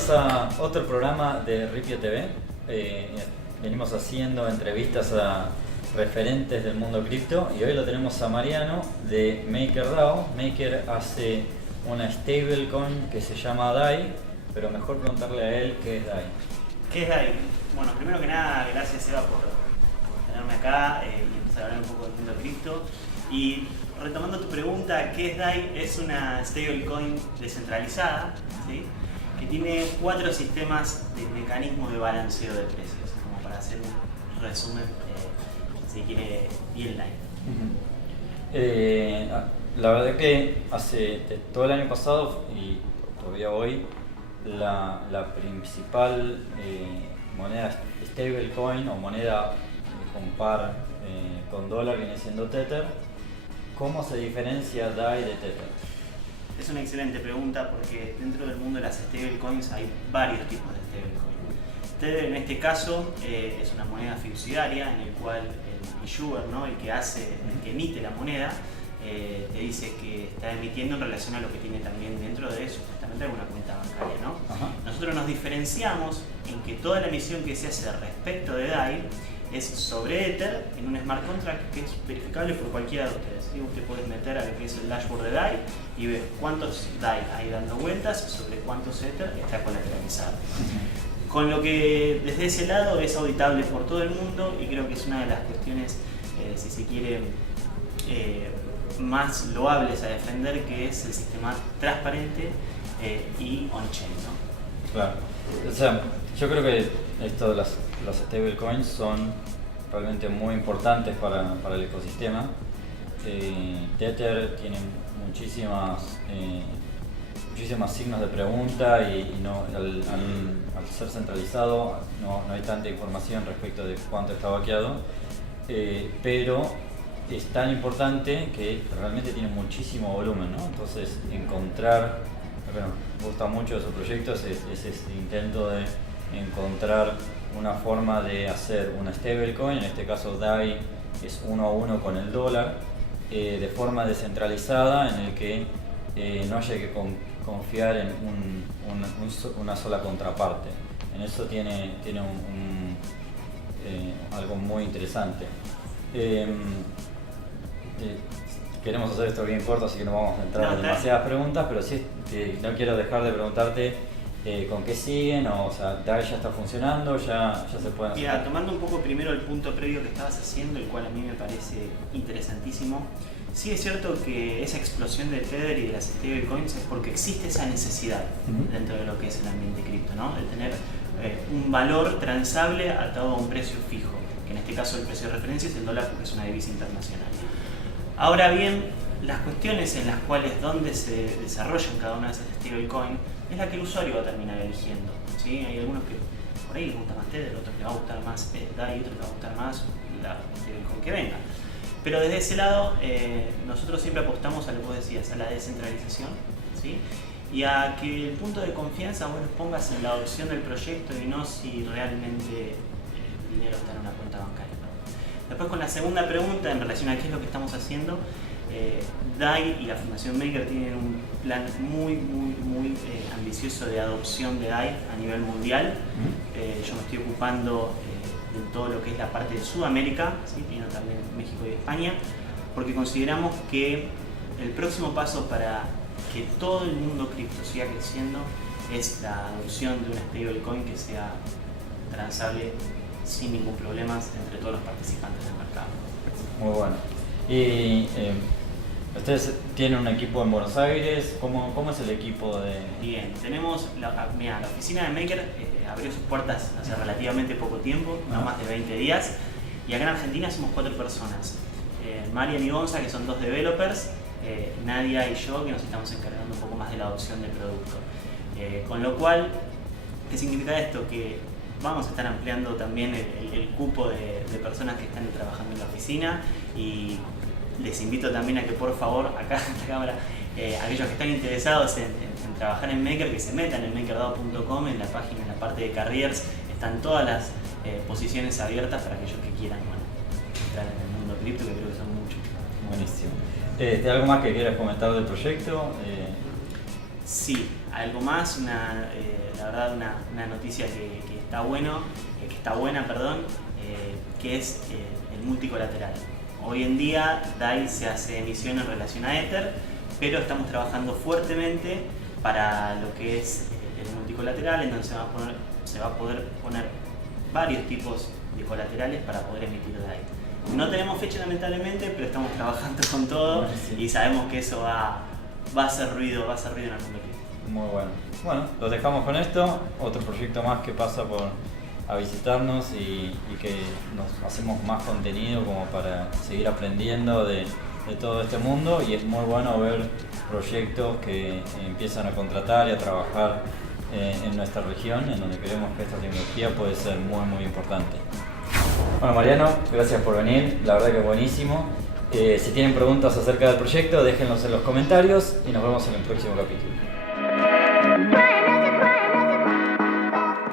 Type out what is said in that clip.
Bienvenidos a otro programa de Ripio TV. Venimos haciendo entrevistas a referentes del mundo cripto y hoy lo tenemos a Mariano de MakerDAO. Maker hace una stablecoin que se llama DAI, pero mejor preguntarle a él qué es DAI. ¿Qué es DAI? Bueno, primero que nada, gracias Eva por tenerme acá y empezar a hablar un poco del mundo cripto. Y retomando tu pregunta, ¿qué es DAI? Es una stablecoin descentralizada, ¿sí? Que tiene 4 sistemas de mecanismo de balanceo de precios, como para hacer un resumen, si quiere, bien light. La verdad que todo el año pasado y todavía hoy la principal moneda stablecoin o moneda con par con dólar viene siendo Tether. ¿Cómo se diferencia DAI de Tether? Es una excelente pregunta porque dentro del mundo de las stablecoins hay varios tipos de stablecoins. Tether en este caso es una moneda fiduciaria en el cual el issuer, ¿no? el que emite la moneda, te dice que está emitiendo en relación a lo que tiene también dentro de supuestamente alguna cuenta bancaria, ¿no? Nosotros nos diferenciamos en que toda la emisión que se hace respecto de DAI es sobre Ether en un smart contract que es verificable por cualquiera de ustedes. ¿Sí? Usted puede meter a lo que es el dashboard de DAI y ver cuántos DAI hay dando vueltas sobre cuántos Ether está colateralizado. Con lo que desde ese lado es auditable por todo el mundo y creo que es una de las cuestiones, si se quiere, más loables a defender, que es el sistema transparente y on-chain, ¿no? Claro. O sea, yo creo que esto de las stablecoins son realmente muy importantes para el ecosistema. Tether tiene muchísimos signos de pregunta y no, al ser centralizado no hay tanta información respecto de cuánto está vaqueado, pero es tan importante que realmente tiene muchísimo volumen, ¿no? Entonces encontrar, bueno, me gusta mucho de sus proyectos, es este intento de encontrar una forma de hacer una stablecoin, en este caso DAI es 1 a 1 con el dólar, de forma descentralizada en el que no haya que confiar en una sola contraparte. En eso tiene algo muy interesante. Queremos hacer esto bien corto, así que no vamos a entrar en demasiadas preguntas, pero sí no quiero dejar de preguntarte con qué siguen, o sea, DAI ya está funcionando, ya se pueden hacer. Mira, tomando un poco primero el punto previo que estabas haciendo, el cual a mí me parece interesantísimo. Sí es cierto que esa explosión de Tether y de las stablecoins es porque existe esa necesidad dentro de lo que es el ambiente cripto, ¿no? De tener un valor transable atado a un precio fijo, que en este caso el precio de referencia es el dólar porque es una divisa internacional. Ahora bien, las cuestiones en las cuales donde se desarrollan cada una de esas stablecoins es la que el usuario va a terminar eligiendo, ¿sí? Hay algunos que por ahí les gusta más Tether, otros que va a gustar más DAI, otros que va a gustar más la stablecoin que venga. Pero desde ese lado, nosotros siempre apostamos a lo que vos decías, a la descentralización, ¿sí? Y a que el punto de confianza vos los pongas en la adopción del proyecto y no si realmente el dinero está en una cuenta bancaria, ¿no? Después, con la segunda pregunta en relación a qué es lo que estamos haciendo, DAI y la Fundación Maker tienen un plan muy ambicioso de adopción de DAI a nivel mundial. Yo me estoy ocupando de todo lo que es la parte de Sudamérica, ¿sí? Teniendo también México y España, porque consideramos que el próximo paso para que todo el mundo cripto siga creciendo es la adopción de una stablecoin que sea transable sin ningún problema entre todos los participantes del mercado. Muy bueno. Y ustedes tienen un equipo en Buenos Aires, ¿cómo es el equipo de...? Bien, tenemos la oficina de Maker abrió sus puertas hace relativamente poco tiempo, no más de 20 días, y acá en Argentina somos 4 personas. Marian y Gonza, que son 2 developers, Nadia y yo, que nos estamos encargando un poco más de la adopción del producto. Con lo cual, ¿qué significa esto? Que vamos a estar ampliando también el cupo de personas que están trabajando en la oficina, y les invito también a que por favor, acá en la cámara, aquellos que están interesados en trabajar en Maker, que se metan en makerdao.com, en la página, en la parte de careers, están todas las posiciones abiertas para aquellos que quieran, bueno, entrar en el mundo cripto, que creo que son muchos. Buenísimo. ¿Algo más que quieras comentar del proyecto? Sí, algo más, la verdad una noticia que está bueno, que está buena, que es el multicolateral. Hoy en día DAI se hace emisión en relación a Ether, pero estamos trabajando fuertemente para lo que es el multicolateral, en donde se va a poder poner varios tipos de colaterales para poder emitir DAI. No tenemos fecha lamentablemente, pero estamos trabajando con todo y sabemos que eso va a hacer ruido en el mundo cripto. Muy bueno. Bueno, los dejamos con esto. Otro proyecto más que pasa a visitarnos y que nos hacemos más contenido como para seguir aprendiendo de todo este mundo, y es muy bueno ver proyectos que empiezan a contratar y a trabajar en nuestra región, en donde creemos que esta tecnología puede ser muy importante. Bueno, Mariano, gracias por venir, la verdad que es buenísimo. Si tienen preguntas acerca del proyecto, déjenlos en los comentarios y nos vemos en el próximo capítulo.